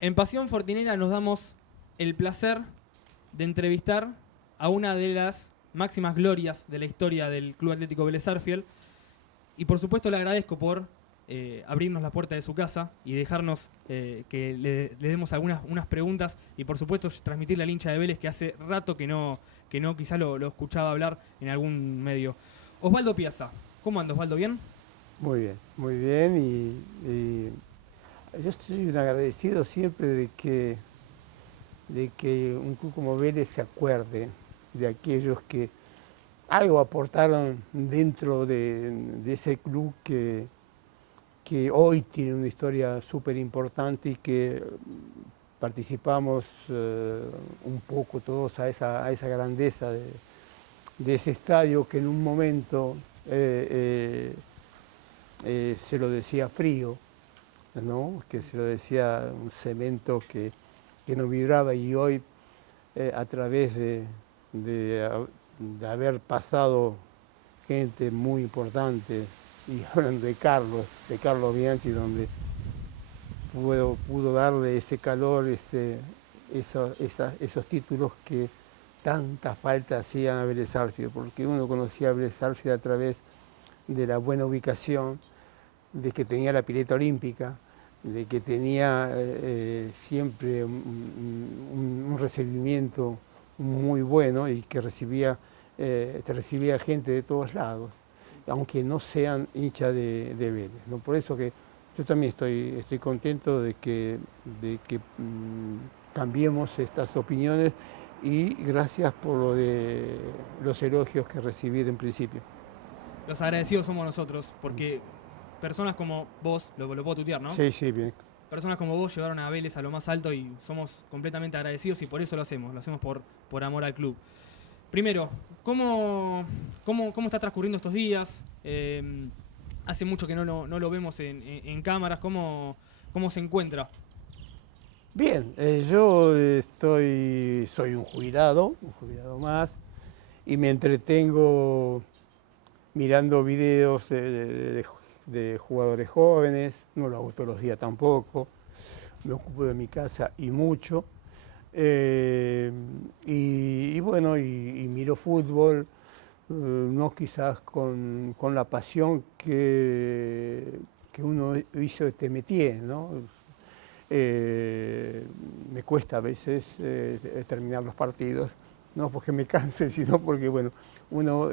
En Pasión Fortinera nos damos el placer de entrevistar a una de las máximas glorias de la historia del Club Atlético Vélez Sarsfield. Y por supuesto le agradezco por abrirnos la puerta de su casa y dejarnos que le demos unas preguntas y por supuesto transmitirle al hincha de Vélez que hace rato que no quizá lo escuchaba hablar en algún medio. Osvaldo Piazza, ¿cómo anda Osvaldo? ¿Bien? Muy bien yo estoy un agradecido siempre de que un club como Vélez se acuerde de aquellos que algo aportaron dentro de ese club que hoy tiene una historia súper importante y que participamos un poco todos a esa grandeza de ese estadio que en un momento se lo decía frío, ¿no? Que se lo decía un cemento que no vibraba y hoy a través de haber pasado gente muy importante y hablando de Carlos Bianchi, donde pudo darle ese calor, esos títulos que tanta falta hacían a Vélez Sarsfield, porque uno conocía a Vélez Sarsfield a través de la buena ubicación, de que tenía la pileta olímpica, de que tenía siempre un recibimiento muy bueno y que recibía gente de todos lados, aunque no sean hinchas de Vélez, ¿no? Por eso que yo también estoy contento de que cambiemos estas opiniones y gracias por lo de los elogios que recibí en principio. Los agradecidos somos nosotros porque personas como vos, lo puedo tutear, ¿no? Sí, sí, bien. Personas como vos llevaron a Vélez a lo más alto y somos completamente agradecidos y por eso lo hacemos por amor al club. Primero, ¿cómo está transcurriendo estos días? Hace mucho que no lo vemos en cámaras, ¿cómo se encuentra? Bien, yo soy un jubilado más, y me entretengo mirando videos de jugadores jóvenes, no lo hago todos los días tampoco, me ocupo de mi casa y mucho. Y bueno, y miro fútbol, no quizás con la pasión que uno hizo este métier, ¿no? Me cuesta a veces terminar los partidos, no porque me canse, sino porque bueno, uno,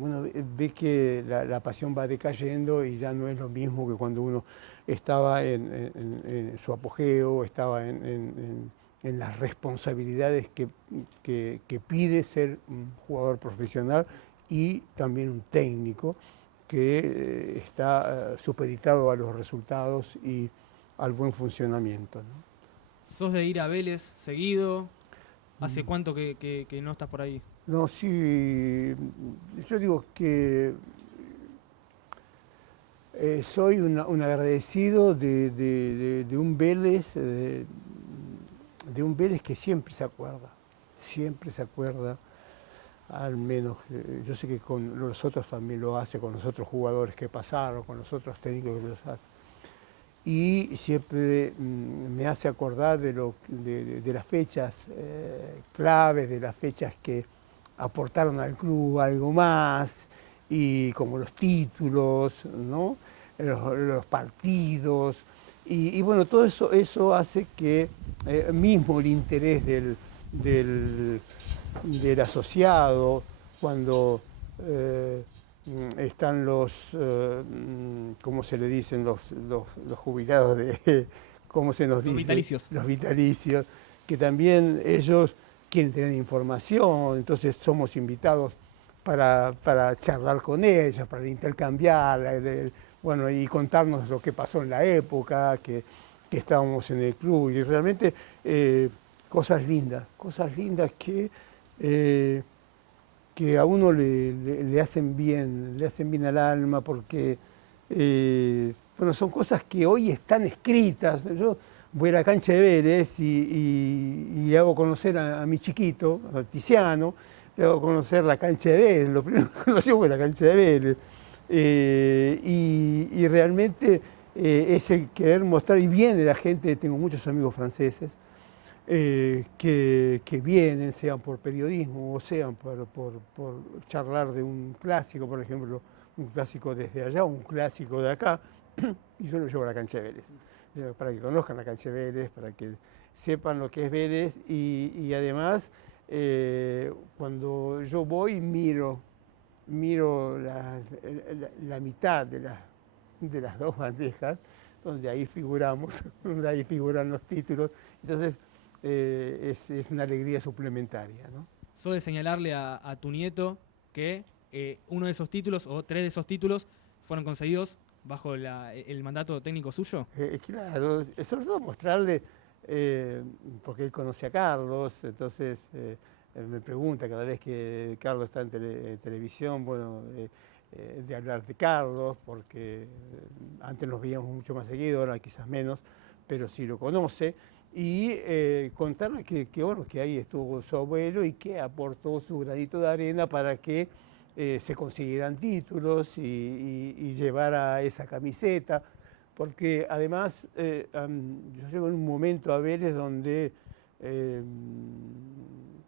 uno ve que la pasión va decayendo y ya no es lo mismo que cuando uno estaba en su apogeo, estaba en las responsabilidades que pide ser un jugador profesional y también un técnico que está supeditado a los resultados y al buen funcionamiento, ¿no? ¿Sos de ir a Vélez seguido? ¿Hace cuánto que no estás por ahí? No, sí, yo digo que soy un agradecido de un Vélez, de un Vélez que siempre se acuerda, al menos, yo sé que con los otros también lo hace, con los otros jugadores que pasaron, con los otros técnicos que los hacen. Y siempre me hace acordar de las fechas claves, de las fechas que aportaron al club algo más, y como los títulos, ¿no? Los partidos, y bueno, todo eso hace que mismo el interés del asociado, cuando están ¿cómo se le dicen? Los jubilados ¿cómo se nos Los dice? vitalicios. Los vitalicios, que también ellos quieren tener información, entonces somos invitados para charlar con ellos, para intercambiar, bueno, y contarnos lo que pasó en la época, que estábamos en el club, y realmente cosas lindas que a uno le hacen bien al alma, porque bueno, son cosas que hoy están escritas. Yo voy a la cancha de Vélez y le hago conocer a mi chiquito, a Tiziano, le hago conocer la cancha de Vélez, lo primero que conoció fue la cancha de Vélez. Y realmente es el querer mostrar, y viene la gente, tengo muchos amigos franceses, que vienen, sean por periodismo o sean por charlar de un clásico, por ejemplo, un clásico desde allá, un clásico de acá, y yo lo llevo a la cancha de Vélez, para que conozcan la cancha de Vélez, para que sepan lo que es Vélez, y además, cuando yo voy, miro la mitad de las dos bandejas, donde ahí figuramos, donde ahí figuran los títulos. Entonces, es una alegría suplementaria, ¿no? ¿Sos de señalarle a tu nieto que uno de esos títulos o 3 de esos títulos fueron conseguidos bajo el mandato técnico suyo? Claro, sobre todo mostrarle, porque él conoce a Carlos, entonces me pregunta cada vez que Carlos está en televisión, bueno, de hablar de Carlos, porque antes nos veíamos mucho más seguido, ahora quizás menos, pero sí lo conoce. Y contarle bueno, que ahí estuvo su abuelo y que aportó su granito de arena para que se consiguieran títulos y llevara esa camiseta, porque además yo llego en un momento a Vélez donde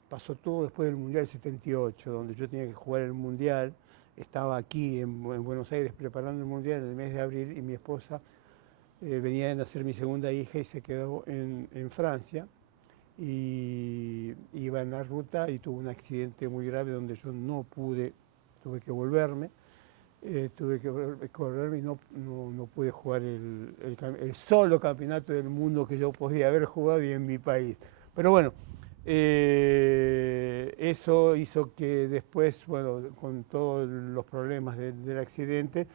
pasó todo después del Mundial 78, donde yo tenía que jugar el Mundial, estaba aquí en Buenos Aires preparando el Mundial en el mes de abril y mi esposa venía a nacer mi segunda hija y se quedó en Francia y iba en la ruta y tuvo un accidente muy grave donde yo no pude, tuve que volverme y no pude jugar el solo campeonato del mundo que yo podía haber jugado y en mi país. Pero bueno, eso hizo que después, bueno, con todos los problemas del accidente,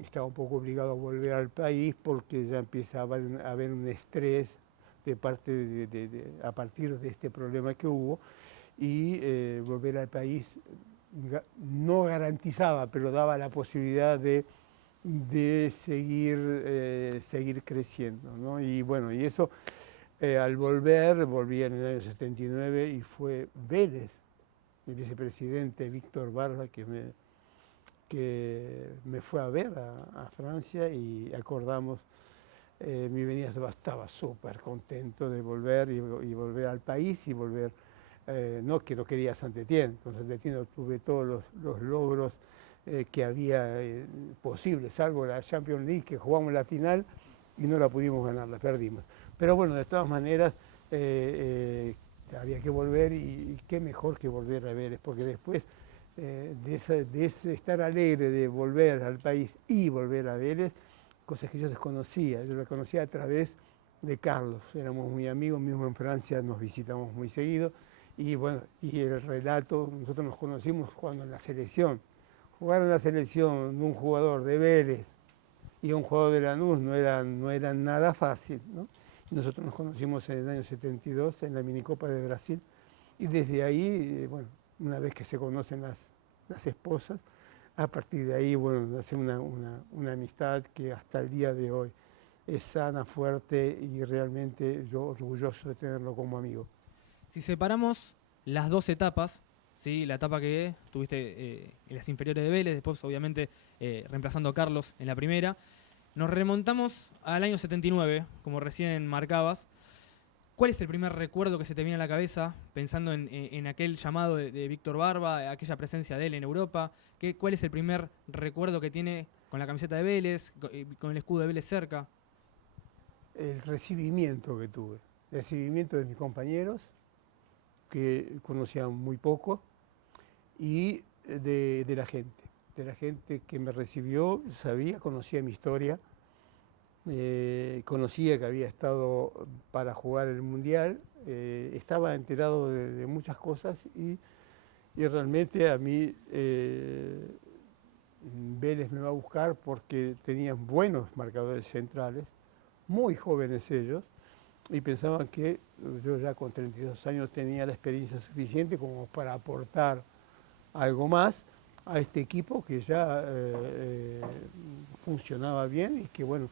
estaba un poco obligado a volver al país porque ya empieza a haber un estrés de parte a partir de este problema que hubo y volver al país no garantizaba, pero daba la posibilidad de seguir creciendo, ¿no? Y bueno, y eso volví en el año 79 y fue Vélez, mi vicepresidente Víctor Barba, que me fue a ver a Francia y acordamos mi venida. Estaba súper contento de volver y volver al país y volver, no que no quería Saint-Étienne, con Saint-Étienne obtuve todos los logros que había posibles, salvo la Champions League, que jugamos la final y no la pudimos ganar, la perdimos. Pero bueno, de todas maneras había que volver y qué mejor que volver a Vélez, porque después de ese estar alegre de volver al país y volver a Vélez, cosas que yo desconocía. Yo la conocía a través de Carlos. Éramos muy amigos, mismo en Francia nos visitamos muy seguido. Y bueno, y el relato, nosotros nos conocimos jugando en la selección. Jugar en la selección de un jugador de Vélez y un jugador de Lanús no era nada fácil, ¿no? Nosotros nos conocimos en el año 72 en la Minicopa de Brasil y desde ahí, bueno, una vez que se conocen las esposas, a partir de ahí, bueno, nace una amistad que hasta el día de hoy es sana, fuerte y realmente yo orgulloso de tenerlo como amigo. Si separamos las dos etapas, ¿sí? La etapa que tuviste en las inferiores de Vélez, después obviamente reemplazando a Carlos en la primera, nos remontamos al año 79, como recién marcabas. ¿Cuál es el primer recuerdo que se te viene a la cabeza pensando en aquel llamado de Víctor Barba, aquella presencia de él en Europa? ¿Cuál es el primer recuerdo que tiene con la camiseta de Vélez, con el escudo de Vélez cerca? El recibimiento que tuve, el recibimiento de mis compañeros, que conocía muy poco, y de la gente que me recibió, conocía mi historia, conocía que había estado para jugar el Mundial, estaba enterado de muchas cosas y realmente a mí Vélez me va a buscar porque tenían buenos marcadores centrales, muy jóvenes ellos, y pensaban que yo ya con 32 años tenía la experiencia suficiente como para aportar algo más a este equipo que ya funcionaba bien y que bueno,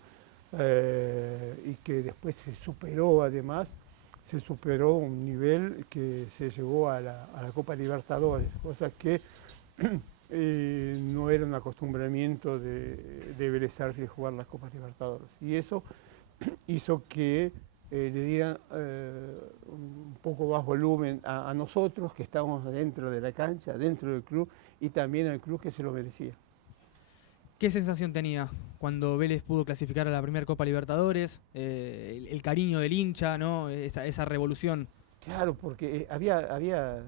y que después se superó además, se superó un nivel que se llegó a la Copa Libertadores, cosa que no era un acostumbramiento de Vélez Sarsfield jugar las Copas Libertadores. Y eso hizo que le dieran un poco más volumen a nosotros, que estábamos dentro de la cancha, dentro del club, y también al club que se lo merecía. ¿Qué sensación tenía cuando Vélez pudo clasificar a la primera Copa Libertadores? El cariño del hincha, ¿no? Esa revolución. Claro, porque había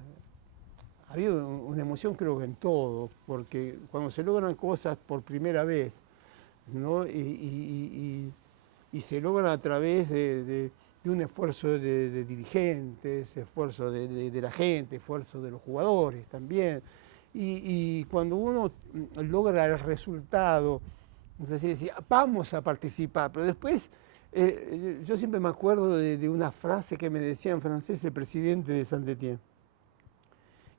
una emoción creo que en todo, porque cuando se logran cosas por primera vez, ¿no? Y se logran a través de un esfuerzo de dirigentes, esfuerzo de la gente, esfuerzo de los jugadores también. Y cuando uno logra el resultado, entonces decía, vamos a participar, pero después yo siempre me acuerdo de una frase que me decía en francés el presidente de Saint-Étienne: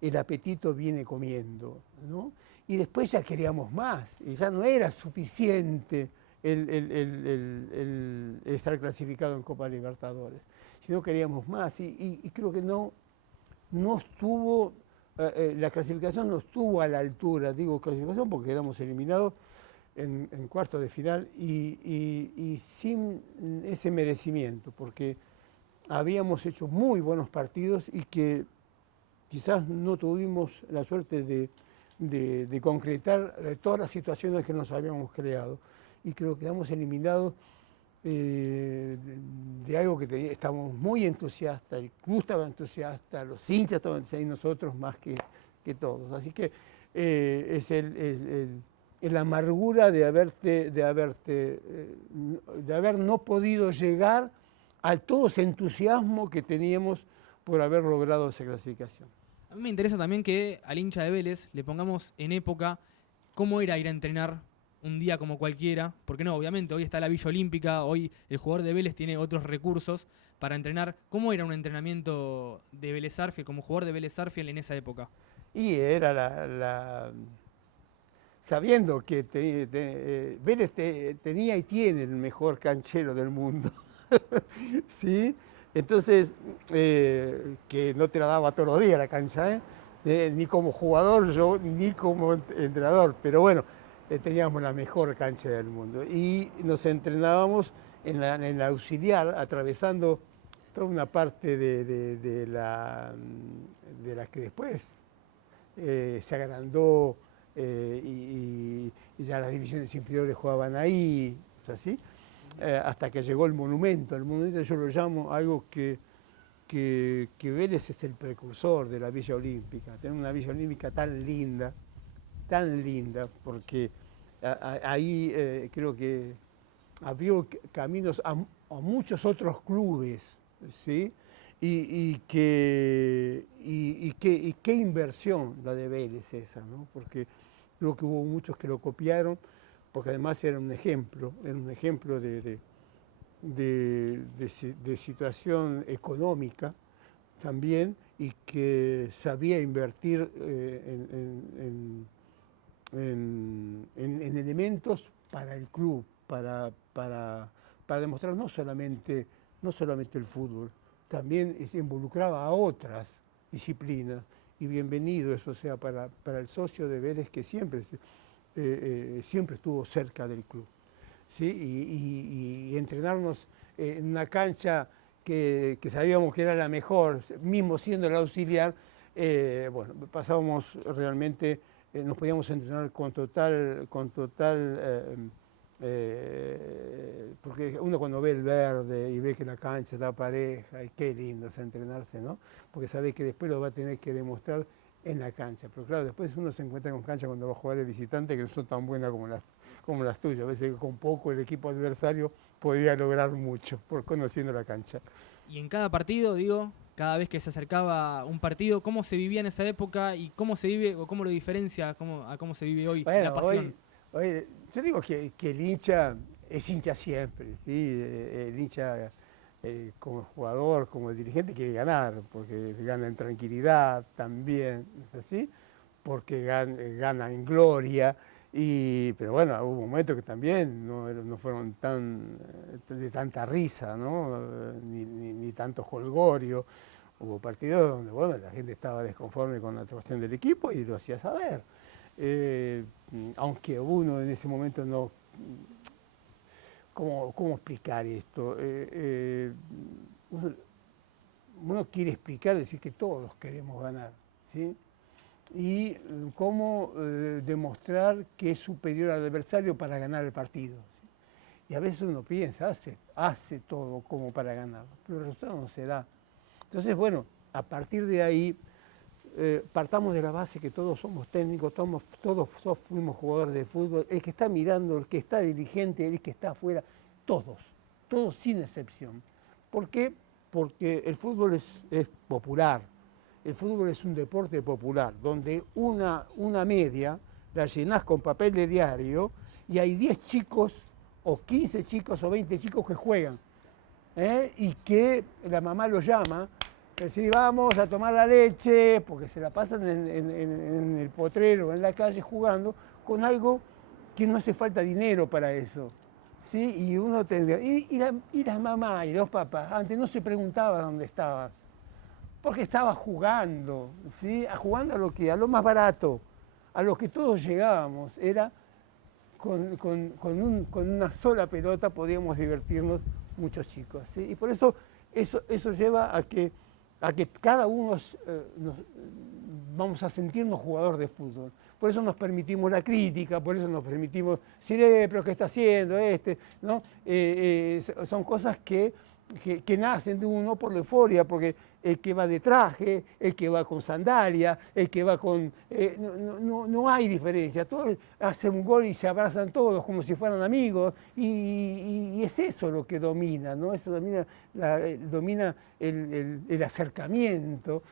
el apetito viene comiendo, ¿no? Y después ya queríamos más, y ya no era suficiente el estar clasificado en Copa Libertadores, sino queríamos más, y creo que no estuvo, la clasificación no estuvo a la altura, digo clasificación porque quedamos eliminados en cuartos de final y sin ese merecimiento, porque habíamos hecho muy buenos partidos y que quizás no tuvimos la suerte de concretar todas las situaciones que nos habíamos creado. Y creo que quedamos eliminados de algo que estábamos muy entusiastas, el club estaba entusiasta, los hinchas estaban entusiastas y nosotros más que todos. Así que es la amargura de haber no podido llegar a todo ese entusiasmo que teníamos por haber logrado esa clasificación. A mí me interesa también que al hincha de Vélez le pongamos en época cómo era ir a entrenar un día como cualquiera, porque no, obviamente hoy está la Villa Olímpica, hoy el jugador de Vélez tiene otros recursos para entrenar. ¿Cómo era un entrenamiento de Vélez Sarsfield, como jugador de Vélez Sarsfield en esa época? Y era sabiendo que Vélez tenía y tiene el mejor canchero del mundo, ¿sí? Entonces, que no te la daba todos los días la cancha, ni como jugador yo, ni como entrenador, pero bueno, teníamos la mejor cancha del mundo. Y nos entrenábamos en la auxiliar, atravesando toda una parte de la que después se agrandó y ya las divisiones inferiores jugaban ahí, ¿es así? Hasta que llegó el monumento. El monumento yo lo llamo algo que Vélez es el precursor de la Villa Olímpica. Tener una Villa Olímpica tan linda, porque ahí creo que abrió caminos a muchos otros clubes, ¿sí? Y qué inversión la de Vélez esa, ¿no? Porque creo que hubo muchos que lo copiaron, porque además era un ejemplo de situación económica también, y que sabía invertir en elementos para el club, para demostrar no solamente el fútbol, también se involucraba a otras disciplinas, y bienvenido eso sea para el socio de Vélez, que siempre estuvo cerca del club, ¿sí? Y entrenarnos en una cancha que sabíamos que era la mejor, mismo siendo el auxiliar, bueno, pasábamos realmente, nos podíamos entrenar con total porque uno cuando ve el verde y ve que la cancha está pareja, y qué lindo es entrenarse, ¿no? Porque sabe que después lo va a tener que demostrar en la cancha. Pero claro, después uno se encuentra con canchas cuando va a jugar de visitante que no son tan buenas como las tuyas. A veces con poco el equipo adversario podía lograr mucho por conociendo la cancha. Y en cada partido, digo, cada vez que se acercaba un partido, ¿cómo se vivía en esa época y cómo se vive o cómo lo diferencia a cómo se vive hoy, bueno, la pasión? Hoy, yo digo que el hincha es hincha siempre, ¿sí? El hincha como jugador, como dirigente quiere ganar, porque gana en tranquilidad también, ¿es así? Porque gana en gloria, pero bueno, hubo momentos que también no fueron de tanta risa, ¿no? Ni tanto jolgorio. Hubo partidos donde bueno, la gente estaba desconforme con la actuación del equipo y lo hacía saber. aunque uno en ese momento no... ¿Cómo explicar esto? Uno quiere explicar, decir que todos queremos ganar, ¿sí? Y cómo demostrar que es superior al adversario para ganar el partido, ¿sí? Y a veces uno piensa, hace todo como para ganar, pero el resultado no se da. Entonces, bueno, a partir de ahí, partamos de la base que todos somos técnicos, todos fuimos jugadores de fútbol, el que está mirando, el que está dirigente, el que está afuera, todos sin excepción. ¿Por qué? Porque el fútbol es popular, el fútbol es un deporte popular, donde una media la llenás con papel de diario y hay 10 chicos, o 15 chicos, o 20 chicos que juegan, y que la mamá los llama, decir, vamos a tomar la leche, porque se la pasan en el potrero, en la calle jugando, con algo que no hace falta dinero para eso. ¿Sí? Y uno tendría, y las mamás y los papás, antes no se preguntaba dónde estaban, porque estaba jugando, ¿sí? Jugando a lo más barato, a lo que todos llegábamos, era con una sola pelota podíamos divertirnos muchos chicos, ¿sí? Y por eso lleva a que cada uno vamos a sentirnos jugador de fútbol. Por eso nos permitimos la crítica, por eso nos permitimos decir, pero ¿qué está haciendo este? ¿No? Son cosas que nacen de uno por la euforia, porque el que va de traje, el que va con sandalia, el que va con... no hay diferencia, todos hacen un gol y se abrazan todos como si fueran amigos, y es eso lo que domina, ¿no? Eso domina el acercamiento.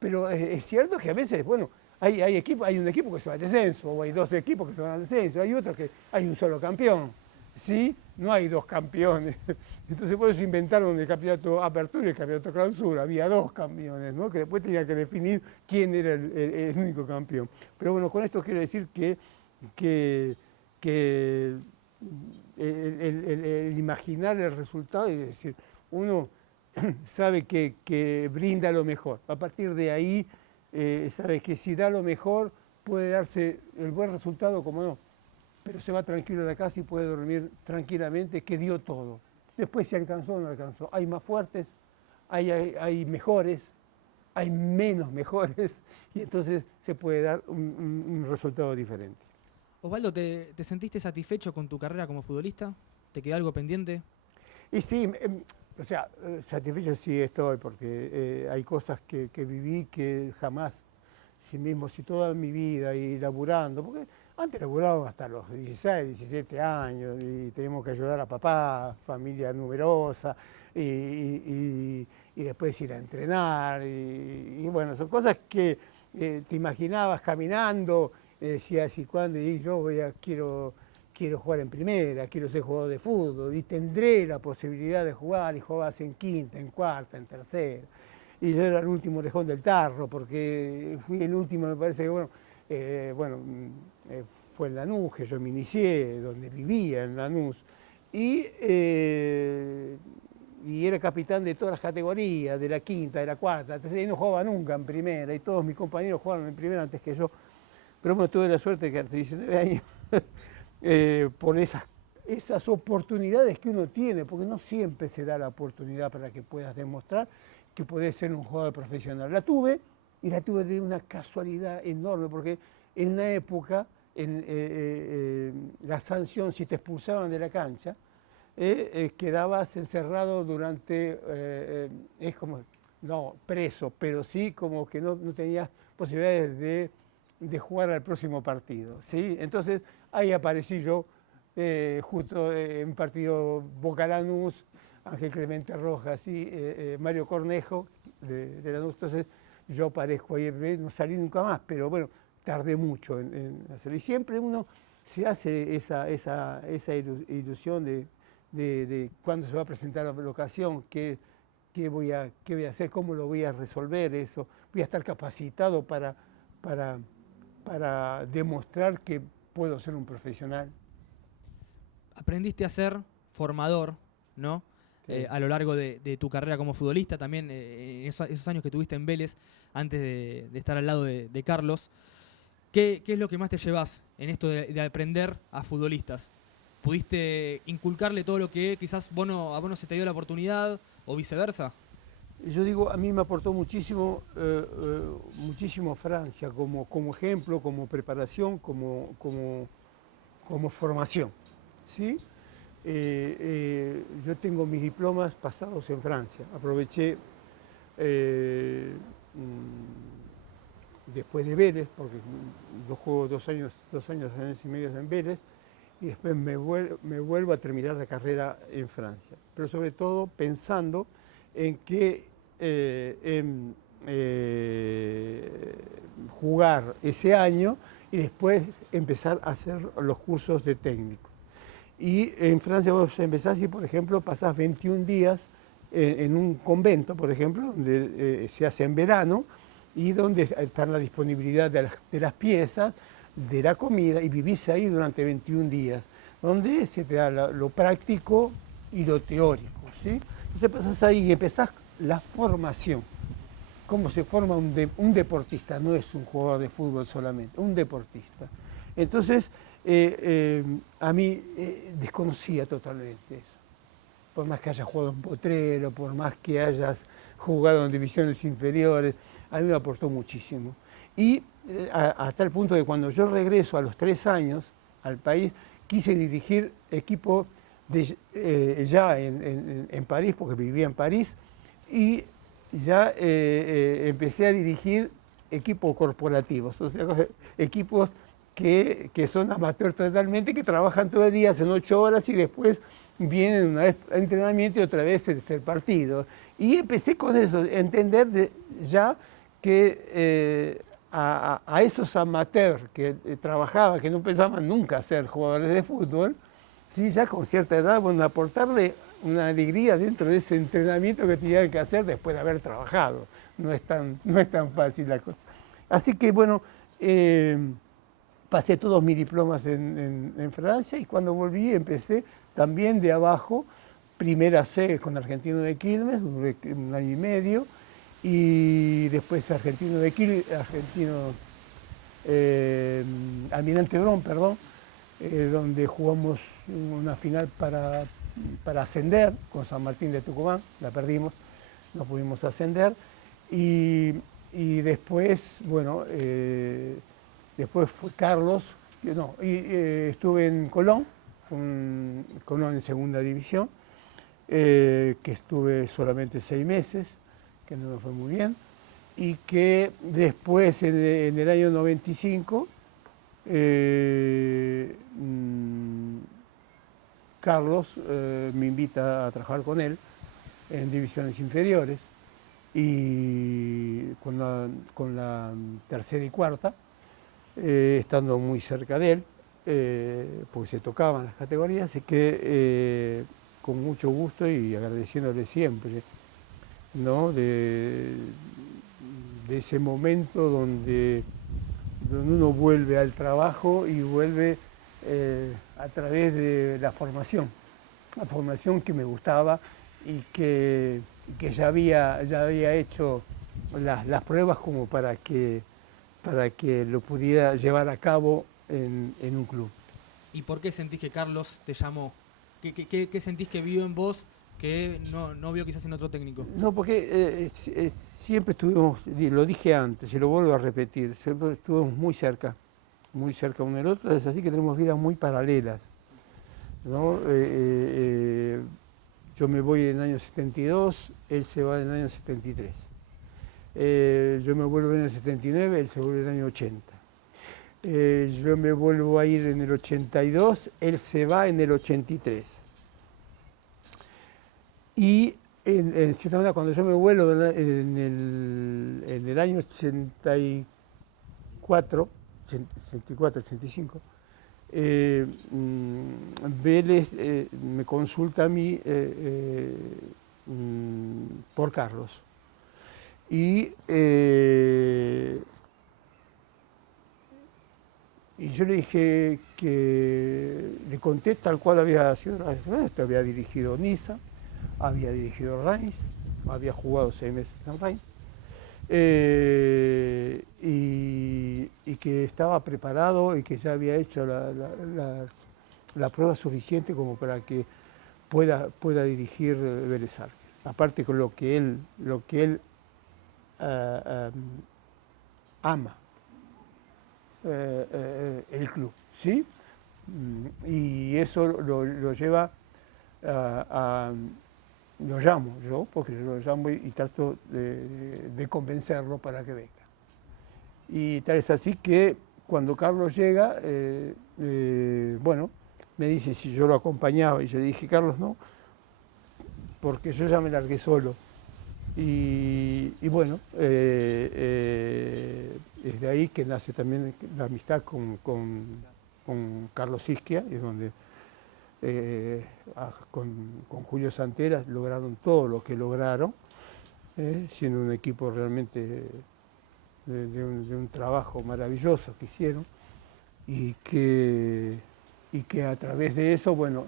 Pero es cierto que a veces, bueno, hay un equipo que se va al descenso, o hay 2 equipos que se van al descenso, hay otros que hay un solo campeón, ¿sí? No hay 2 campeones. Entonces por eso inventaron el campeonato apertura y el campeonato clausura, había 2 campeones, ¿no? Que después tenía que definir quién era el único campeón. Pero bueno, con esto quiero decir que el imaginar el resultado, es decir, uno sabe que brinda lo mejor. A partir de ahí, sabe que si da lo mejor, puede darse el buen resultado como no. Pero se va tranquilo a la casa y puede dormir tranquilamente, que dio todo. Después si alcanzó o no alcanzó. Hay más fuertes, hay mejores, hay menos mejores, y entonces se puede dar un resultado diferente. Osvaldo, ¿te sentiste satisfecho con tu carrera como futbolista? ¿Te quedó algo pendiente? Y sí, o sea, satisfecho sí estoy, porque hay cosas que viví que jamás, si toda mi vida y laburando, porque antes laburábamos hasta los 16, 17 años y teníamos que ayudar a papá, familia numerosa, y después ir a entrenar, y bueno, son cosas que te imaginabas caminando, decías, ¿y cuándo? Y yo quiero jugar en primera, quiero ser jugador de fútbol, y tendré la posibilidad de jugar, y jugabas en quinta, en cuarta, en tercera. Y yo era el último orejón del tarro, porque fui el último, me parece que, fue en Lanús, que yo me inicié, donde vivía, en Lanús. Y era capitán de todas las categorías, de la quinta, de la cuarta, entonces y no jugaba nunca en primera, y todos mis compañeros jugaron en primera antes que yo. Pero bueno, tuve la suerte que a los 19 años, por esas oportunidades que uno tiene, porque no siempre se da la oportunidad para que puedas demostrar que podés ser un jugador profesional. La tuve, y la tuve de una casualidad enorme, porque en una época, la sanción, si te expulsaban de la cancha, quedabas encerrado durante, es como, no preso, pero sí como que no tenías posibilidades de jugar al próximo partido, ¿sí? Entonces ahí aparecí yo, justo en un partido Boca Lanús, Ángel Clemente Rojas y Mario Cornejo de Lanús. Entonces yo aparezco ahí, no salí nunca más, pero bueno, tardé mucho en hacerlo. Y siempre uno se hace esa ilusión de cuándo se va a presentar la ocasión, qué voy a hacer, cómo lo voy a resolver eso, voy a estar capacitado para demostrar que puedo ser un profesional. Aprendiste a ser formador, ¿no? Sí. A lo largo de tu carrera como futbolista, también esos años que tuviste en Vélez, antes de estar al lado de Carlos. ¿Qué es lo que más te llevas en esto de aprender a futbolistas? ¿Pudiste inculcarle todo lo que quizás a vos no se te dio la oportunidad o viceversa? Yo digo, a mí me aportó muchísimo, muchísimo Francia como ejemplo, como preparación, como formación. ¿Sí? Yo tengo mis diplomas pasados en Francia. Aproveché después de Vélez, porque yo juego 2 años y medio en Vélez, y después me vuelvo a terminar la carrera en Francia. Pero sobre todo pensando en que jugar ese año y después empezar a hacer los cursos de técnico. Y en Francia vos empezás y, por ejemplo, pasás 21 días en un convento, por ejemplo, donde se hace en verano y donde está la disponibilidad de las piezas, de la comida, y vivís ahí durante 21 días, donde se te da lo práctico y lo teórico, ¿sí? Entonces pasás ahí y empezás la formación. Cómo se forma un deportista, no es un jugador de fútbol solamente, un deportista. Entonces, a mí desconocía totalmente eso. Por más que hayas jugado en Potrero, por más que hayas jugado en divisiones inferiores, a mí me aportó muchísimo. Y hasta el punto de cuando yo regreso a los 3 años al país, quise dirigir equipo ya en París, porque vivía en París, y ya empecé a dirigir equipos corporativos, o sea, equipos que son amateur totalmente, que trabajan todo el día, hacen 8 horas y después vienen una vez a entrenamiento y otra vez el partido. Y empecé con eso, a entender ya que a esos amateurs que trabajaban, que no pensaban nunca ser jugadores de fútbol, ¿sí? Ya con cierta edad, bueno, aportarle una alegría dentro de ese entrenamiento que tenían que hacer después de haber trabajado. No es tan fácil la cosa. Así que, bueno, pasé todos mis diplomas en Francia y cuando volví empecé también de abajo, primera C con Argentino de Quilmes, duré 1 año y medio, y después Argentino de Quilmes, Almirante Brown, perdón, donde jugamos una final para ascender con San Martín de Tucumán, la perdimos, no pudimos ascender, y después, bueno, después fue Carlos, estuve en Colón, Colón en segunda división, que estuve solamente 6 meses, que no me fue muy bien, y que después en el año 95, Carlos me invita a trabajar con él en divisiones inferiores y con la tercera y cuarta, estando muy cerca de él, porque se tocaban las categorías, así que con mucho gusto y agradeciéndole siempre, ¿no? de ese momento donde uno vuelve al trabajo y vuelve a través de la formación que me gustaba y que ya había hecho las pruebas como para que lo pudiera llevar a cabo en un club. ¿Y por qué sentís que Carlos te llamó? ¿Qué sentís que vio en vos que no vio quizás en otro técnico? No, porque siempre estuvimos, lo dije antes y lo vuelvo a repetir, siempre estuvimos muy cerca uno del otro, es así que tenemos vidas muy paralelas, ¿no? Yo me voy en el año 72, él se va en el año 73. Yo me vuelvo en el 79, él se vuelve en el año 80. Yo me vuelvo a ir en el 82, él se va en el 83. Y en cierta manera, cuando yo me vuelvo en el año 84, 85, Vélez me consulta a mí por Carlos. Y yo le dije le conté tal cual había sido, había dirigido Niza, había dirigido Reims, había jugado 6 meses en Reims, y que estaba preparado y que ya había hecho la prueba suficiente como para que pueda dirigir Vélez Sarsfield. Aparte con lo que él ama el club, ¿sí? Y eso lo lleva lo llamo yo, porque yo lo llamo y trato de convencerlo para que venga. Y tal es así que cuando Carlos llega, bueno, me dice si yo lo acompañaba y yo dije, Carlos, no, porque yo ya me largué solo. Y bueno, es de ahí que nace también la amistad con Carlos Isquia, es donde con Julio Santeras lograron todo lo que lograron, siendo un equipo realmente de un trabajo maravilloso que hicieron y que a través de eso, bueno,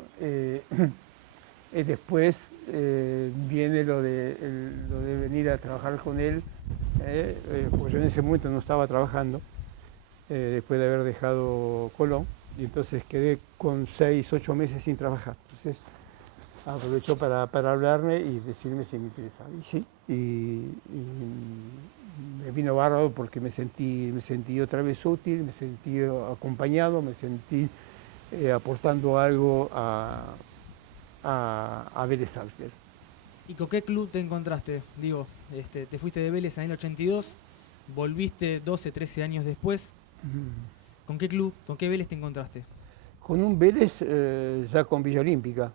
después viene lo de venir a trabajar con él, pues yo en ese momento no estaba trabajando, después de haber dejado Colón, y entonces quedé con 6, 8 meses sin trabajar. Entonces aprovechó para hablarme y decirme si me interesaba. Y sí, y me vino bárbaro porque me sentí otra vez útil, me sentí acompañado, me sentí aportando algo a Vélez Sarsfield. ¿Y con qué club te encontraste? Digo, te fuiste de Vélez en el 82, volviste 12, 13 años después. ¿Con qué club, con qué Vélez te encontraste? Con un Vélez ya con Villa Olímpica.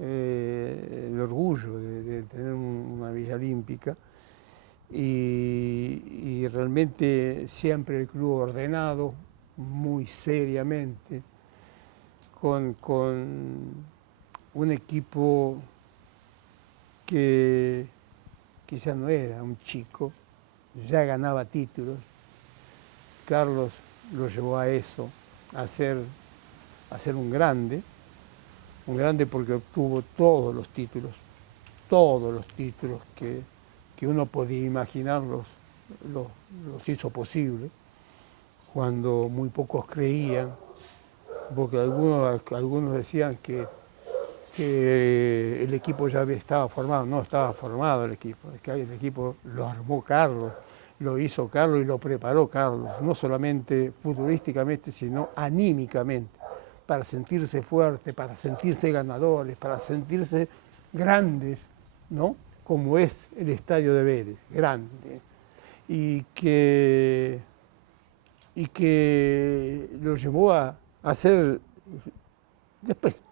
El orgullo de tener una Villa Olímpica y realmente siempre el club ordenado, muy seriamente, con un equipo que ya no era un chico, ya ganaba títulos. Carlos lo llevó a eso, a ser un grande porque obtuvo todos los títulos que uno podía imaginar los hizo posible, cuando muy pocos creían, porque algunos decían que el equipo ya estaba formado. No estaba formado el equipo, es que el equipo lo armó Carlos, lo hizo Carlos y lo preparó Carlos, no solamente futbolísticamente, sino anímicamente, para sentirse fuertes, para sentirse ganadores, para sentirse grandes, ¿no? Como es el estadio de Vélez, grande, y que lo llevó a hacer, después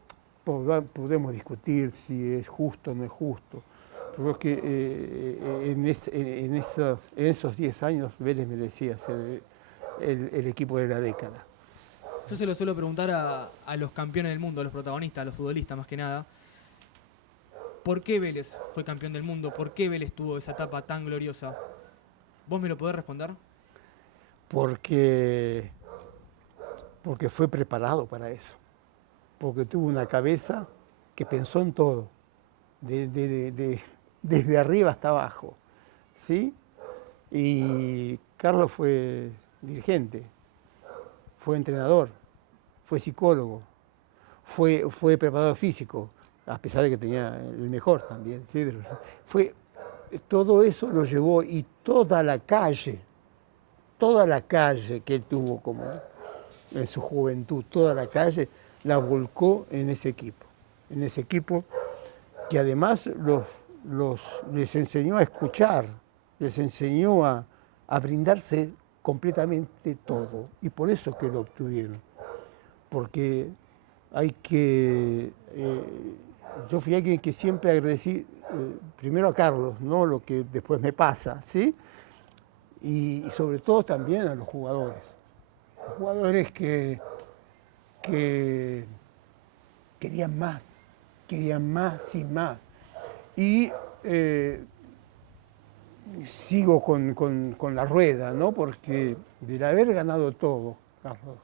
podemos discutir si es justo o no es justo, pero es que en esos 10 años Vélez merecía ser el equipo de la década. Yo se lo suelo preguntar a los campeones del mundo, a los protagonistas, a los futbolistas más que nada. ¿Por qué Vélez fue campeón del mundo? ¿Por qué Vélez tuvo esa etapa tan gloriosa? ¿Vos me lo podés responder? Porque fue preparado para eso, porque tuvo una cabeza que pensó en todo, desde arriba hasta abajo, ¿sí? Y Carlos fue dirigente, fue entrenador, fue psicólogo, fue preparador físico, a pesar de que tenía el mejor también, ¿sí? Todo eso lo llevó, y toda la calle que él tuvo como en su juventud, toda la calle la volcó en ese equipo que además les enseñó a escuchar, les enseñó a brindarse completamente todo, y por eso que lo obtuvieron, porque hay que... yo fui alguien que siempre agradecí primero a Carlos, ¿no? Lo que después me pasa, ¿sí? Y sobre todo también a los jugadores que querían más y más. Y sigo con la rueda, ¿no? Porque del haber ganado todo, Carlos,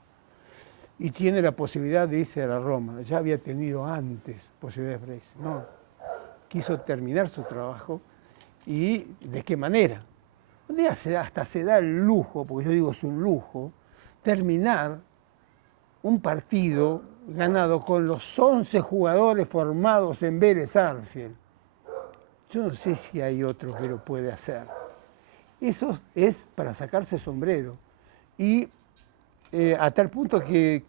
y tiene la posibilidad de irse a la Roma, ya había tenido antes posibilidades para irse, no, quiso terminar su trabajo. ¿Y de qué manera? Un día hasta se da el lujo, porque yo digo es un lujo, terminar un partido ganado con los 11 jugadores formados en Vélez Sarsfield. Yo no sé si hay otro que lo puede hacer. Eso es para sacarse sombrero. Y a tal punto que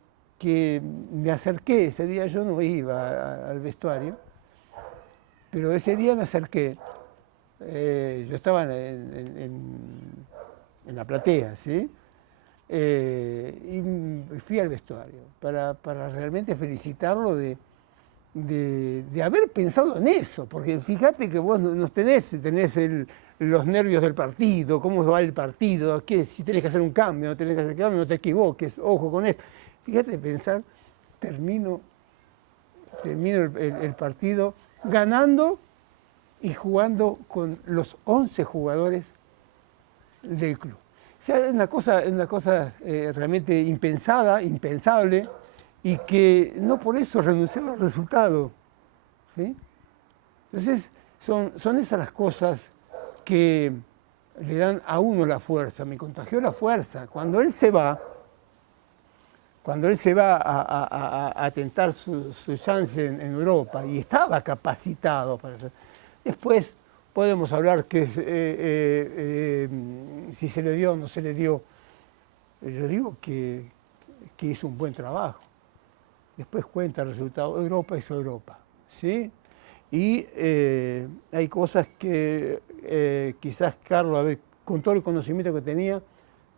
me acerqué, ese día yo no iba al vestuario, pero ese día me acerqué. Yo estaba en la platea, ¿sí? Y fui al vestuario para realmente felicitarlo de haber pensado en eso, porque fíjate que vos no tenés los nervios del partido, cómo va el partido, si tenés que hacer un cambio, no tenés que hacer cambio, no te equivoques, ojo con esto. Fíjate pensar, termino el partido ganando y jugando con los 11 jugadores del club. O sea, es una cosa realmente impensable, y que no por eso renunciaba al resultado, ¿sí? Entonces, son esas las cosas que le dan a uno la fuerza. Me contagió la fuerza. Cuando él se va a tentar su chance en Europa, y estaba capacitado para hacer. Después podemos hablar que si se le dio o no se le dio. Yo digo que hizo un buen trabajo. Después cuenta el resultado. Europa es Europa, ¿sí? Y hay cosas que quizás Carlos, con todo el conocimiento que tenía,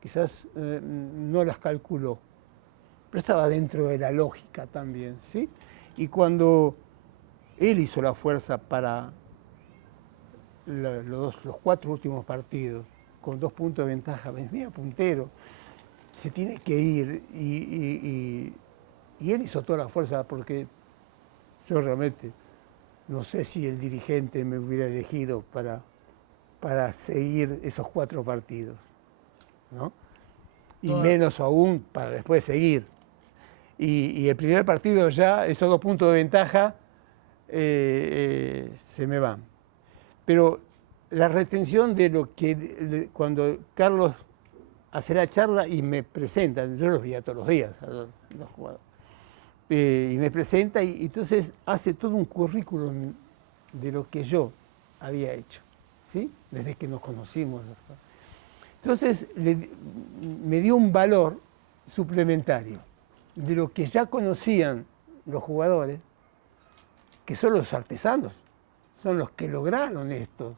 quizás no las calculó. Pero estaba dentro de la lógica también, ¿sí? Y cuando él hizo la fuerza para los 4 últimos partidos, con 2 puntos de ventaja, venía puntero, se tiene que ir y él hizo toda la fuerza, porque yo realmente no sé si el dirigente me hubiera elegido para seguir esos 4 partidos, ¿no? Y menos aún para después seguir. Y el primer partido ya, esos 2 puntos de ventaja, se me van. Pero la retención de lo que, cuando Carlos hace la charla y me presenta, yo los veía todos los días, los jugadores, y me presenta, y entonces hace todo un currículum de lo que yo había hecho, ¿sí? Desde que nos conocimos. Entonces me dio un valor suplementario de lo que ya conocían los jugadores, que son los artesanos, son los que lograron esto,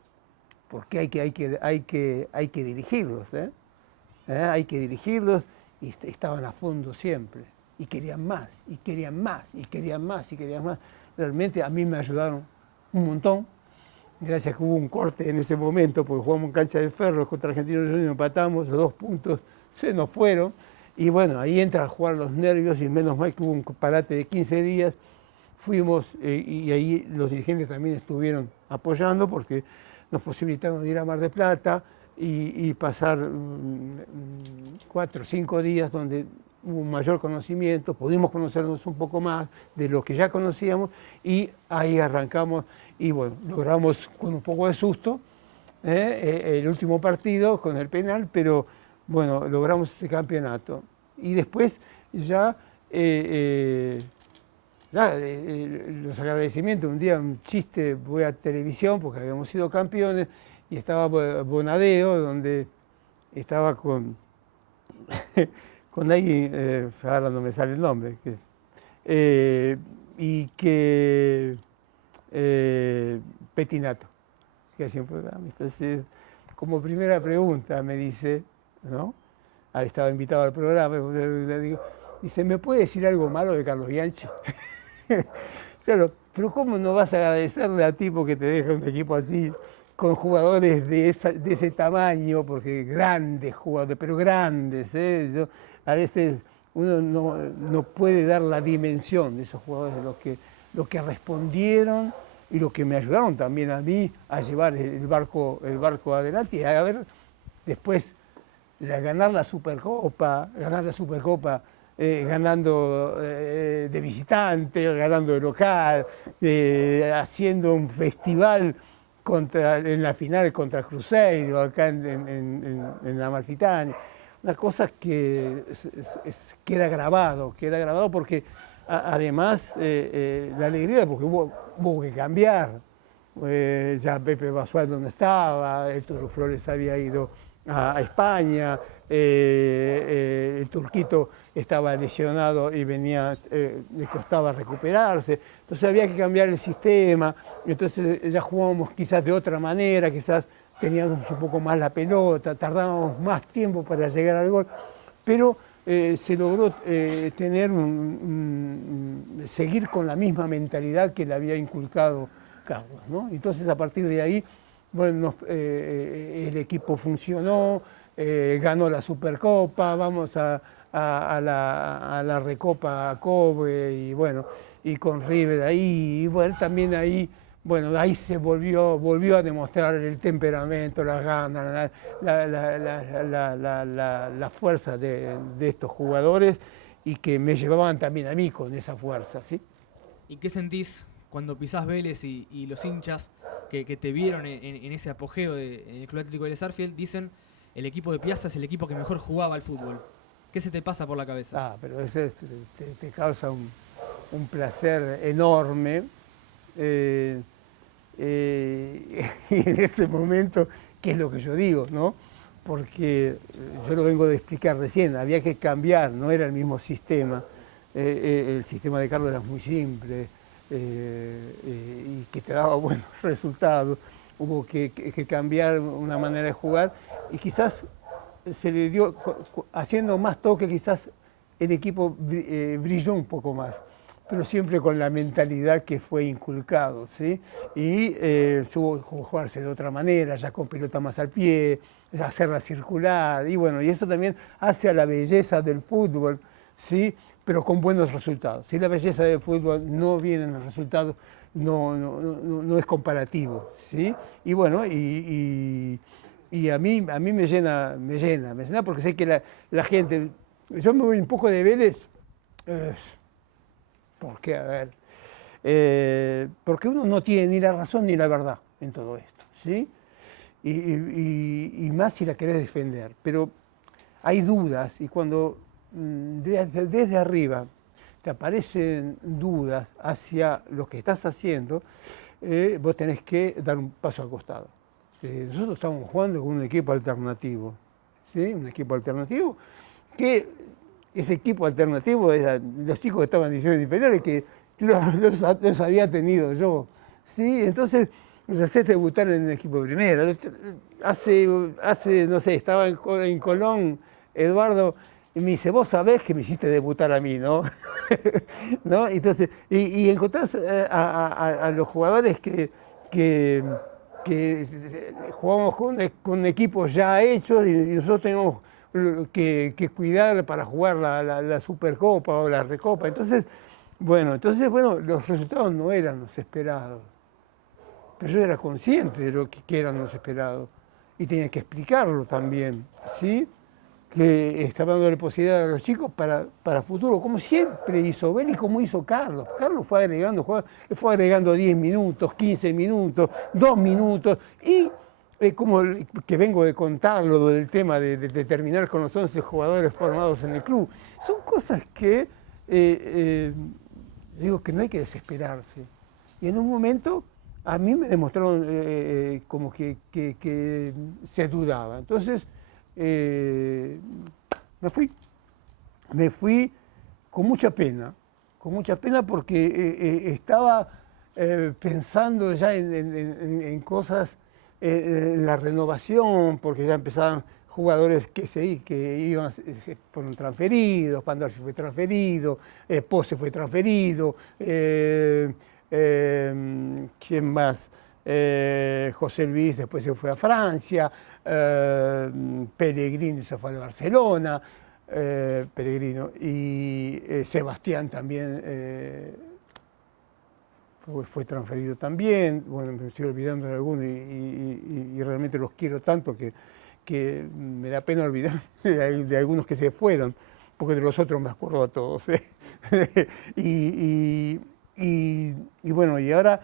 porque hay que dirigirlos, ¿eh? Hay que dirigirlos, y estaban a fondo siempre, y querían más, y querían más, y querían más, y querían más. Realmente a mí me ayudaron un montón, gracias a que hubo un corte en ese momento, porque jugamos en cancha de Ferro contra Argentinos Juniors, empatamos, los 2 puntos se nos fueron, y bueno, ahí entra a jugar los nervios, y menos mal que hubo un parate de 15 días, fuimos, y ahí los dirigentes también estuvieron apoyando, porque nos posibilitaron ir a Mar del Plata y pasar 4 o 5 días donde hubo un mayor conocimiento, pudimos conocernos un poco más de lo que ya conocíamos, y ahí arrancamos, y bueno, logramos con un poco de susto el último partido con el penal, pero bueno, logramos ese campeonato. Y después ya los agradecimientos. Un día, un chiste, voy a televisión porque habíamos sido campeones, y estaba Bonadeo, donde estaba con alguien, ahora no me sale el nombre, y que Petinato, que hacía un programa. Entonces, como primera pregunta me dice, ¿no? Estaba invitado al programa, le digo, dice, ¿me puede decir algo malo de Carlos Bianchi? Claro, pero ¿cómo no vas a agradecerle a tipo que te deja un equipo así, con jugadores de ese tamaño? Porque grandes jugadores, pero grandes, ¿eh? A veces uno no puede dar la dimensión de esos jugadores, de lo que respondieron y lo que me ayudaron también a mí a llevar el barco adelante, y a ver después ganar la Supercopa, ganando de visitante, ganando de local, haciendo un festival en la final contra Cruzeiro, acá en la Amalfitani. Una cosa que queda grabado porque además la alegría, porque hubo que cambiar. Ya Pepe Basualdo no estaba, Héctor Flores había ido a España, el Turquito estaba lesionado y le costaba recuperarse, entonces había que cambiar el sistema, entonces ya jugábamos quizás de otra manera, quizás teníamos un poco más la pelota, tardábamos más tiempo para llegar al gol, pero se logró seguir con la misma mentalidad que le había inculcado Carlos, ¿no? Entonces a partir de ahí, bueno, el equipo funcionó, ganó la Supercopa, vamos a la Recopa Kobe y bueno, y con River ahí, y bueno, también ahí, bueno, ahí se volvió a demostrar el temperamento, las ganas, la fuerza de estos jugadores y que me llevaban también a mí con esa fuerza, ¿sí? ¿Y qué sentís cuando pisás Vélez y los hinchas que te vieron en ese apogeo en el Club Atlético Vélez Sarsfield dicen el equipo de Piazza es el equipo que mejor jugaba al fútbol? ¿Qué se te pasa por la cabeza? Pero eso te causa un placer enorme. Y en ese momento, ¿qué es lo que yo digo, no? Porque yo lo vengo de explicar recién, había que cambiar, no era el mismo sistema. El sistema de Carlos era muy simple y que te daba buenos resultados. Hubo que cambiar una manera de jugar y quizás se le dio, haciendo más toque, quizás el equipo brilló un poco más, pero siempre con la mentalidad que fue inculcado, ¿sí? Y tuvo que jugarse de otra manera, ya con pelota más al pie, hacerla circular, y bueno, y eso también hace a la belleza del fútbol, ¿sí? Pero con buenos resultados. Si la belleza del fútbol no viene en los resultados, no es comparativo, ¿sí? Y bueno, y a mí me llena porque sé que la gente, yo me voy un poco de Vélez, ¿por qué? A ver, porque uno no tiene ni la razón ni la verdad en todo esto, ¿sí? Y más si la querés defender, pero hay dudas y cuando desde arriba te aparecen dudas hacia lo que estás haciendo, vos tenés que dar un paso al costado. Nosotros estamos jugando con un equipo alternativo, ¿sí? Un equipo alternativo que ese equipo alternativo eran los chicos que estaban en divisiones inferiores que los había tenido yo, ¿sí? Entonces nos hacés debutar en el equipo primero. Hace no sé, estaba en Colón, Eduardo, y me dice, vos sabés que me hiciste debutar a mí, ¿no? ¿No? Entonces, y encontrás a los jugadores que jugamos con equipos ya hechos y nosotros tenemos que cuidar para jugar la Supercopa o la Recopa. Entonces, bueno, los resultados no eran los esperados. Pero yo era consciente de lo que eran los esperados y tenía que explicarlo también, ¿sí? Que estaba dando la posibilidad a los chicos para futuro, como siempre hizo Vélez y como hizo Carlos. Carlos fue agregando 10 minutos, 15 minutos, 2 minutos y como que vengo de contarlo del tema de terminar con los 11 jugadores formados en el club. Son cosas que digo que no hay que desesperarse. Y en un momento a mí me demostraron como que se dudaba. Entonces me fui con mucha pena porque estaba pensando ya en cosas, en la renovación, porque ya empezaban jugadores que fueron transferidos, Pandolfi fue transferido, Pose fue transferido, ¿quién más? José Luis después se fue a Francia, Pellegrini se fue a Barcelona, Pellegrino, y Sebastián también fue transferido también. Bueno, me estoy olvidando de algunos y realmente los quiero tanto que me da pena olvidar de algunos que se fueron, porque de los otros me acuerdo a todos. y bueno, y ahora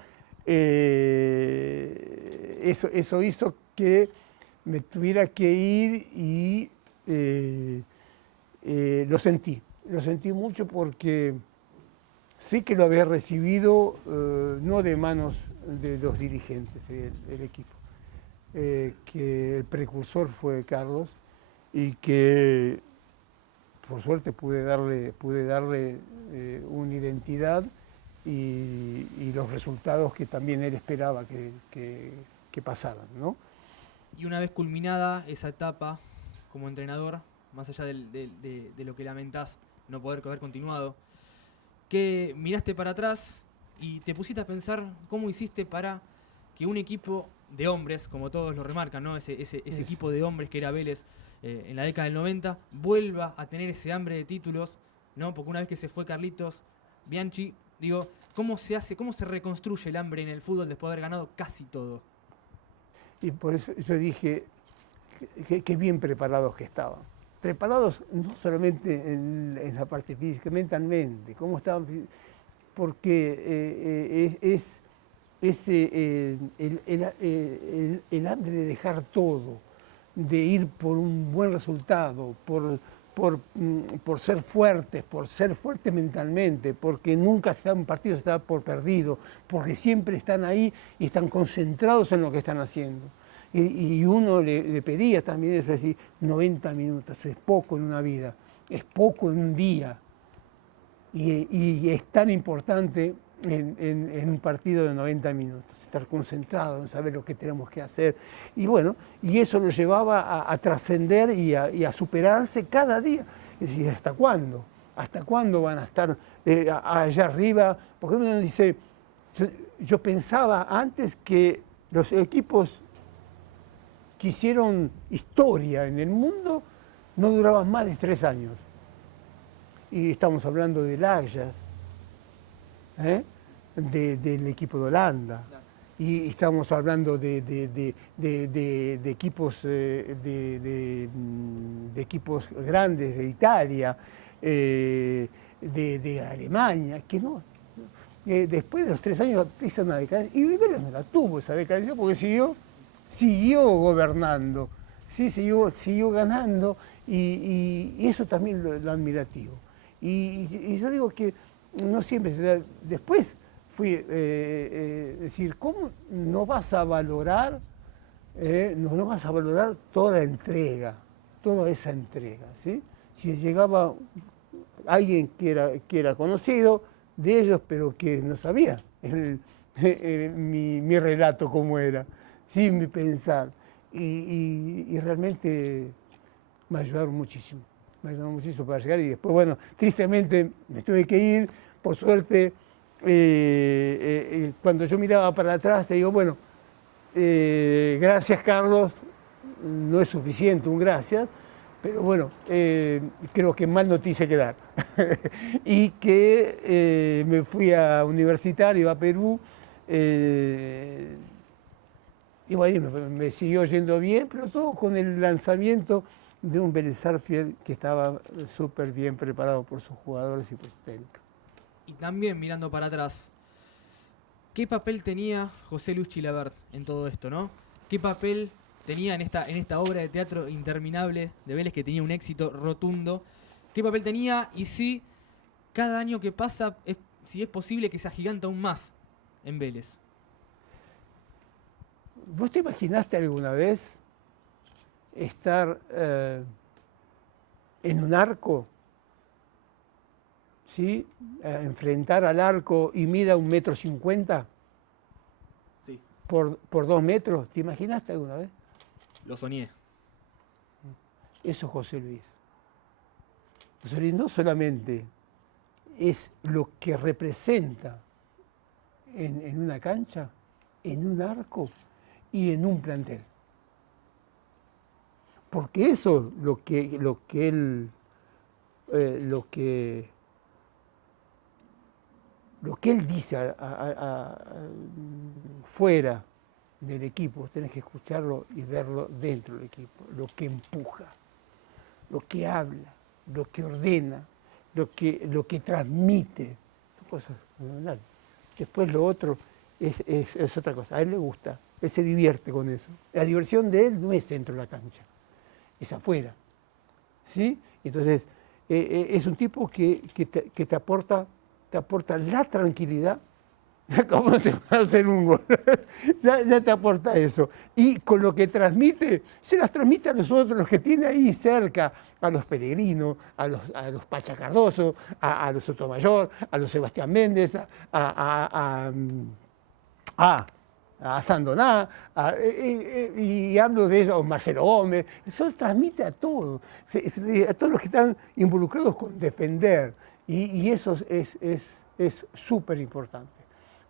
eso hizo que me tuviera que ir y lo sentí mucho porque sé que lo había recibido no de manos de los dirigentes del equipo, que el precursor fue Carlos y que por suerte pude darle una identidad y los resultados que también él esperaba que pasaran, ¿no? Y una vez culminada esa etapa como entrenador, más allá de lo que lamentás no poder haber continuado, que miraste para atrás y te pusiste a pensar cómo hiciste para que un equipo de hombres, como todos lo remarcan, ¿no? Ese equipo de hombres que era Vélez en la década del 90, vuelva a tener ese hambre de títulos, ¿no? Porque una vez que se fue Carlitos Bianchi, digo, ¿cómo se reconstruye el hambre en el fútbol después de haber ganado casi todo? Y por eso yo dije que bien preparados que estaban. Preparados no solamente en la parte física, mentalmente, cómo estaban, porque el hambre de dejar todo, de ir por un buen resultado, por ser fuertes mentalmente, porque nunca un partido se da por perdido, porque siempre están ahí y están concentrados en lo que están haciendo. Y uno le pedía también, es decir, 90 minutos, es poco en una vida, es poco en un día. Y es tan importante en un partido de 90 minutos, estar concentrado en saber lo que tenemos que hacer. Y bueno, y eso lo llevaba a trascender y a superarse cada día. Es decir, ¿hasta cuándo? ¿Hasta cuándo van a estar allá arriba? Porque uno dice, yo pensaba antes que los equipos que hicieron historia en el mundo no duraban más de 3 años. Y estamos hablando del Ajax, del equipo de Holanda, y estamos hablando de equipos grandes de Italia, de Alemania, que no. Después de los 3 años empieza una decadencia, y Vélez no la tuvo esa decadencia porque siguió gobernando, ¿sí? siguió ganando, y eso también lo admirativo. Y yo digo que no siempre se da. Después fui decir, ¿cómo no vas a valorar, no vas a valorar toda la entrega, toda esa entrega? ¿Sí? Si llegaba alguien que era conocido de ellos, pero que no sabía mi relato cómo era, ¿sí? Mi pensar. Y realmente me ayudaron muchísimo. Me ayudó muchísimo para llegar y después, bueno, tristemente me tuve que ir, por suerte, cuando yo miraba para atrás te digo, bueno, gracias Carlos, no es suficiente un gracias, pero bueno, creo que mal no te hice quedar. Y que me fui a Universitario, a Perú, y bueno, me siguió yendo bien, pero todo con el lanzamiento de un Vélez Sarsfield que estaba súper bien preparado por sus jugadores y por su técnico. Y también mirando para atrás, ¿qué papel tenía José Luis Chilavert en todo esto, no? ¿Qué papel tenía en esta obra de teatro interminable de Vélez que tenía un éxito rotundo? ¿Qué papel tenía y si cada año que pasa, si es posible que se agiganta aún más en Vélez? ¿Vos te imaginaste alguna vez estar en un arco, ¿sí? Enfrentar al arco y mida 1,50 m? Sí. Por 2 metros? ¿Te imaginaste alguna vez? Lo soñé. Eso es José Luis. José Luis no solamente es lo que representa en una cancha, en un arco y en un plantel. Porque eso es lo que él dice fuera del equipo, tenés que escucharlo y verlo dentro del equipo, lo que empuja, lo que habla, lo que ordena, lo que transmite, son cosas fenomenales. Después lo otro es otra cosa. A él le gusta, él se divierte con eso. La diversión de él no es dentro de la cancha, es afuera. ¿Sí? Entonces, es un tipo que te aporta la tranquilidad. ¿Cómo te va a hacer un gol? Ya te aporta eso. Y con lo que transmite, se las transmite a los otros, los que tiene ahí cerca, a los Pellegrinos, a los Pacha Cardoso, a los Sotomayor, a los Sebastián Méndez, a Sandoná, y hablo de eso, Marcelo Gómez, eso transmite a todos, a todos los que están involucrados con defender, y eso es súper importante.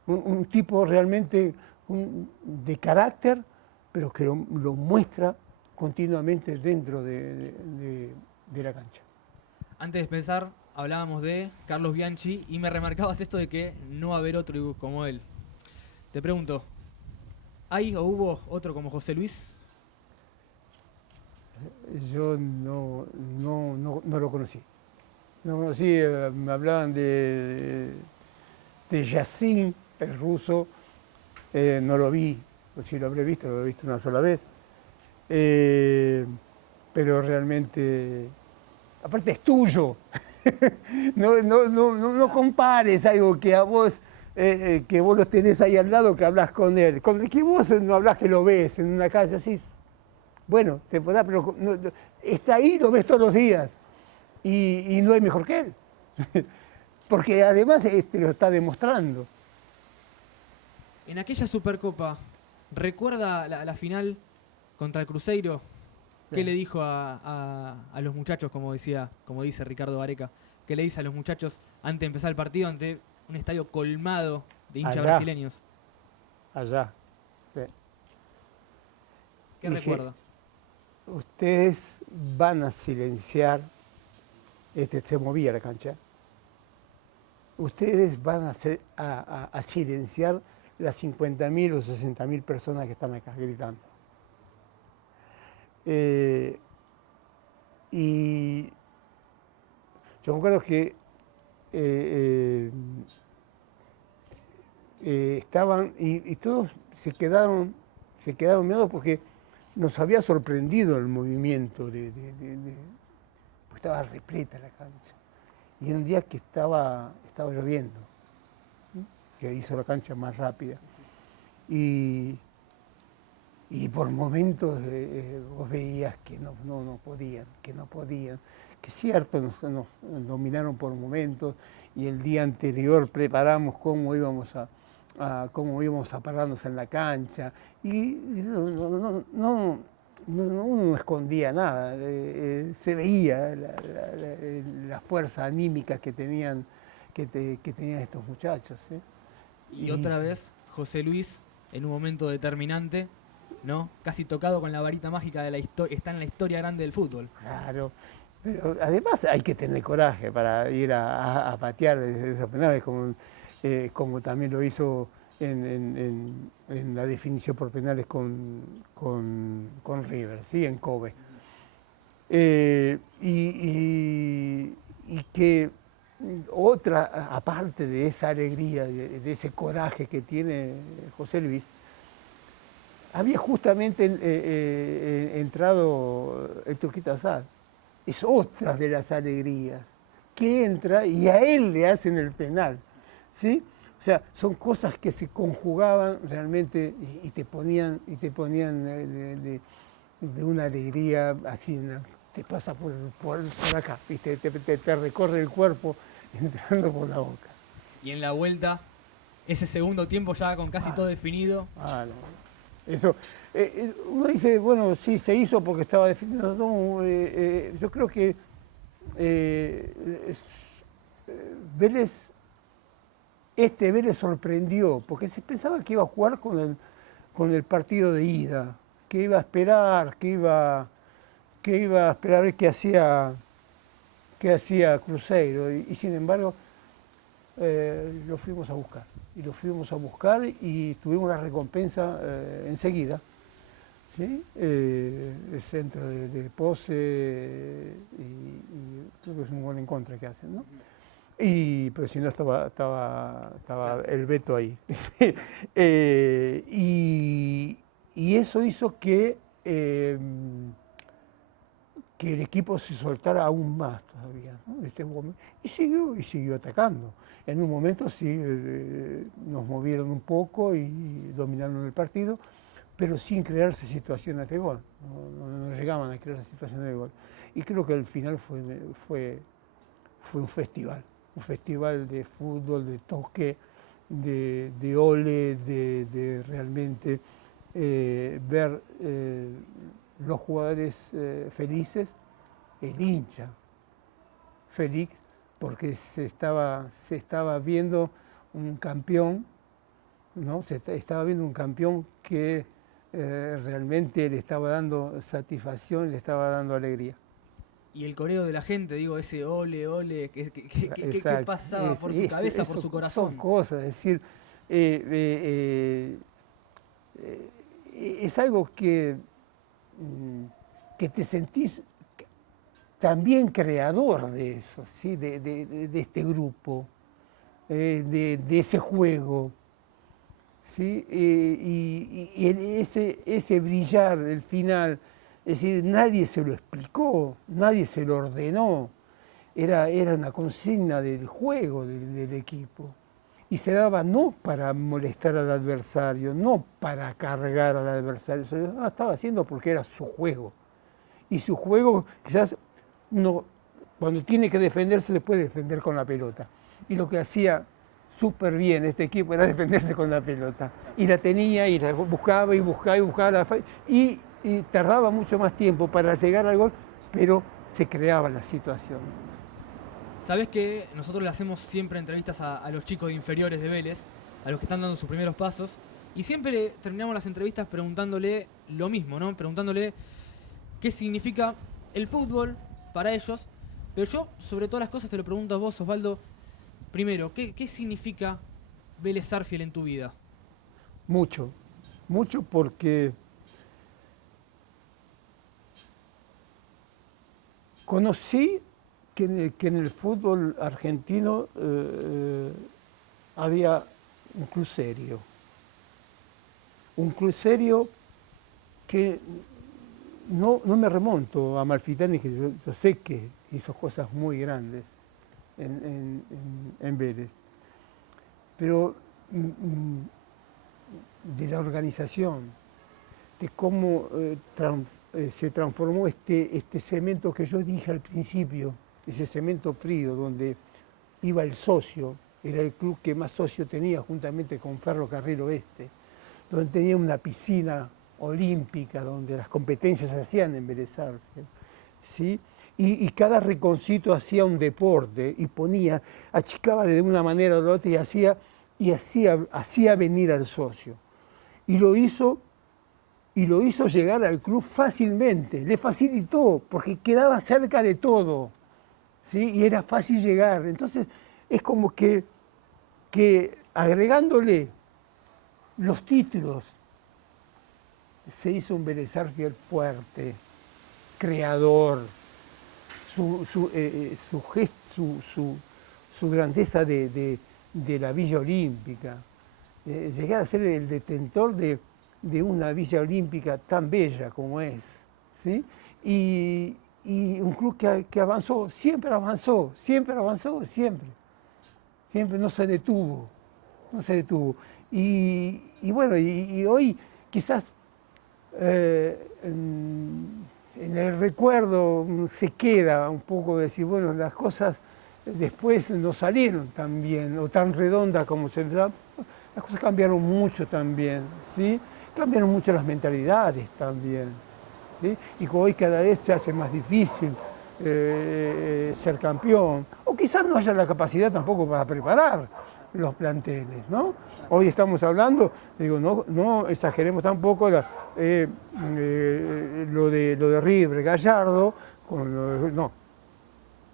Un tipo realmente de carácter, pero que lo muestra continuamente dentro de la cancha. Antes de empezar, hablábamos de Carlos Bianchi y me remarcabas esto de que no va a haber otro como él. Te pregunto, ¿hay o hubo otro como José Luis? Yo no lo conocí. No conocí, me hablaban de Yassin, el ruso, no lo vi, si lo habré visto, lo he visto una sola vez. Pero realmente, aparte es tuyo. No compares algo que a vos, que vos los tenés ahí al lado, que hablas con él. Con el que vos no hablas, que lo ves en una calle así. Bueno, te podrá, pero está ahí, lo ves todos los días. Y no hay mejor que él. Porque además te lo está demostrando. En aquella Supercopa, ¿recuerda la final contra el Cruzeiro? ¿Qué le dijo a los muchachos, como dice Ricardo Gareca? ¿Qué le dice a los muchachos antes de empezar el partido ante un estadio colmado de hinchas brasileños? Allá. Sí. ¿Qué recuerda? Ustedes van a silenciar, se movía la cancha, ustedes van a silenciar las 50.000 o 60.000 personas que están acá gritando. Y yo me acuerdo que estaban y todos se quedaron mirados porque nos había sorprendido el movimiento pues estaba repleta la cancha. Y en un día que estaba lloviendo, que hizo la cancha más rápida. Y por momentos vos veías que no podían, que cierto, nos dominaron por momentos, y el día anterior preparamos cómo íbamos a pararnos en la cancha, y no escondía nada, se veía la fuerza anímica que tenían estos muchachos. Y otra vez, José Luis, en un momento determinante, ¿no? Casi tocado con la varita mágica de la historia, está en la historia grande del fútbol. Claro, pero además hay que tener coraje para ir a patear esos penales, como también lo hizo en la definición por penales con River, ¿sí? En Kobe. Y que otra, aparte de esa alegría, de ese coraje que tiene José Luis, había justamente entrado el Turquito Asad. Es otra de las alegrías, que entra y a él le hacen el penal, ¿sí? O sea, son cosas que se conjugaban realmente y te ponían de una alegría así, ¿no? Te pasa por acá, ¿viste? Te recorre el cuerpo entrando por la boca. Y en la vuelta, ese segundo tiempo ya con casi todo definido. No. Eso, uno dice, bueno, sí, se hizo porque estaba definido. No, yo creo que Vélez sorprendió, porque se pensaba que iba a jugar con el partido de ida, que iba a esperar, que iba a esperar a ver qué hacía Cruzeiro, y sin embargo lo fuimos a buscar. Y lo fuimos a buscar y tuvimos la recompensa enseguida. ¿Sí? El centro de Pose y creo que es un gol en contra que hacen, ¿no? Pero si no estaba el veto ahí. Y eso hizo eh, que el equipo se soltara aún más todavía, ¿no? Y siguió atacando. En un momento sí nos movieron un poco y dominaron el partido, pero sin crearse situaciones de gol. No llegaban a crear situaciones de gol. Y creo que al final fue un festival de fútbol, de toque, de ole, de realmente ver los jugadores felices, el hincha feliz, porque se estaba viendo un campeón, ¿no? Estaba viendo un campeón que realmente le estaba dando satisfacción, le estaba dando alegría. Y el coreo de la gente, digo, ese ole, ole, ¿qué pasaba por su cabeza, por su corazón? Son cosas, es decir, es algo que te sentís también creador de eso, ¿sí? de este grupo, de ese juego. ¿Sí? Y ese brillar del final, es decir, nadie se lo explicó, nadie se lo ordenó, era una consigna del juego del equipo. Y se daba no para molestar al adversario, no para cargar al adversario, se lo estaba haciendo porque era su juego. Y su juego, quizás uno, cuando tiene que defenderse, se puede defender con la pelota. Y lo que hacía súper bien este equipo era defenderse con la pelota. Y la tenía y la buscaba y buscaba y buscaba. Y tardaba mucho más tiempo para llegar al gol, pero se creaban las situaciones. Sabés que nosotros le hacemos siempre entrevistas a los chicos de inferiores de Vélez, a los que están dando sus primeros pasos, y siempre terminamos las entrevistas preguntándole lo mismo, ¿no? Preguntándole qué significa el fútbol para ellos, pero yo, sobre todas las cosas, te lo pregunto a vos, Osvaldo. Primero, ¿qué significa Vélez Sarsfield en tu vida? Mucho, mucho porque conocí que en el fútbol argentino había un club serio que no me remonto a Amalfitani, que yo sé que hizo cosas muy grandes en Vélez, pero de la organización, de cómo se transformó este cemento que yo dije al principio, ese cemento frío donde iba el socio, era el club que más socio tenía juntamente con Ferrocarril Oeste, donde tenía una piscina olímpica, donde las competencias se hacían en Vélez Sarsfield, ¿sí? Y cada rinconcito hacía un deporte y achicaba de una manera o de otra y hacía venir al socio. Y lo hizo llegar al club fácilmente, le facilitó, porque quedaba cerca de todo, ¿sí? Y era fácil llegar. Entonces es como que agregándole los títulos, se hizo un Vélez Sarsfield fuerte, creador, su grandeza de la Villa Olímpica, llegar a ser el detentor de una Villa Olímpica tan bella como es, ¿sí? Y un club que avanzó, siempre no se detuvo. Y bueno, y hoy quizás en el recuerdo se queda un poco de decir, bueno, las cosas después no salieron tan bien o tan redondas como se pensaba. Las cosas cambiaron mucho también, ¿sí? Cambiaron mucho las mentalidades también, ¿sí? Y hoy cada vez se hace más difícil ser campeón. O quizás no haya la capacidad tampoco para preparar los planteles, ¿no? Hoy estamos hablando, digo, no exageremos tampoco lo de River, Gallardo,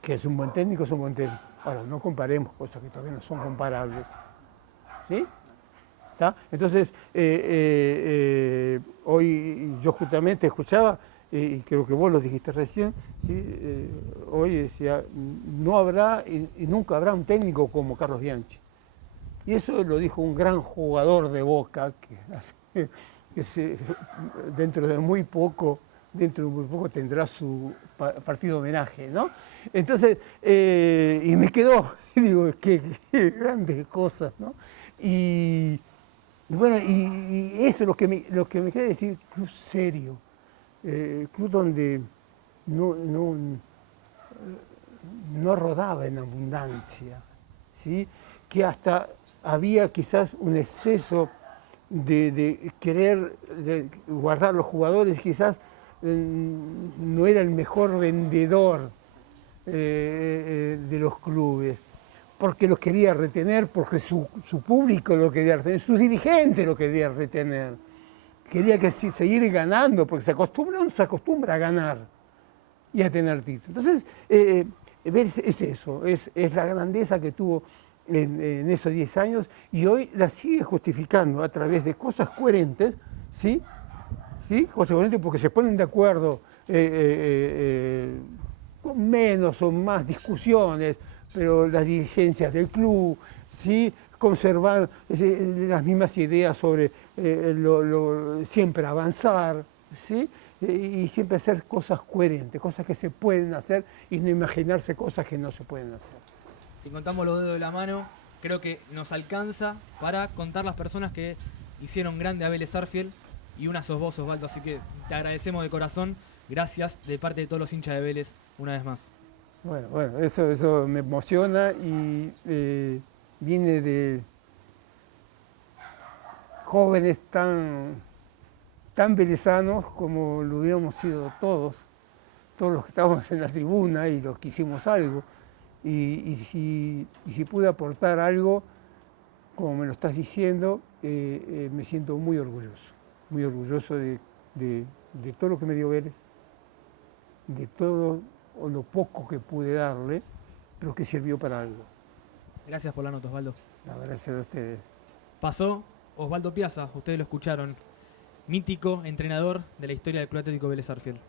que es un buen técnico, es un buen técnico. Ahora, no comparemos cosas que todavía no son comparables, ¿sí? ¿Está? Entonces, hoy yo justamente escuchaba y creo que vos lo dijiste recién, ¿sí? Hoy decía, no habrá y nunca habrá un técnico como Carlos Bianchi. Y eso lo dijo un gran jugador de Boca, que dentro de muy poco tendrá su partido de homenaje, ¿no? Entonces, y me quedó, digo, qué grandes cosas, ¿no? Y bueno, y eso es lo que me queda decir, club serio, club donde no rodaba en abundancia, ¿sí? Que hasta había quizás un exceso de querer guardar los jugadores, quizás no era el mejor vendedor de los clubes, porque los quería retener, porque su público lo quería retener, sus dirigentes lo quería retener. Quería seguir ganando, porque uno se acostumbra a ganar y a tener títulos. Entonces, es eso, es la grandeza que tuvo en esos 10 años y hoy la sigue justificando a través de cosas coherentes, ¿sí? ¿Sí? Cosas coherentes porque se ponen de acuerdo con menos o más discusiones, pero las dirigencias del club, ¿sí? Conservar las mismas ideas sobre siempre avanzar, ¿sí? Y siempre hacer cosas coherentes, cosas que se pueden hacer y no imaginarse cosas que no se pueden hacer. Si contamos los dedos de la mano, creo que nos alcanza para contar las personas que hicieron grande a Vélez Sarsfield, y una sos vos, Osvaldo, así que te agradecemos de corazón. Gracias de parte de todos los hinchas de Vélez, una vez más. Bueno, eso me emociona y viene de jóvenes tan velezanos como lo hubiéramos sido todos los que estábamos en la tribuna y los que hicimos algo. Y si pude aportar algo, como me lo estás diciendo, me siento muy orgulloso de todo lo que me dio Vélez, de todo o lo poco que pude darle, pero que sirvió para algo. Gracias por la nota, Osvaldo. No, gracias a ustedes. Pasó Osvaldo Piazza, ustedes lo escucharon, mítico entrenador de la historia del Club Atlético Vélez Sarsfield.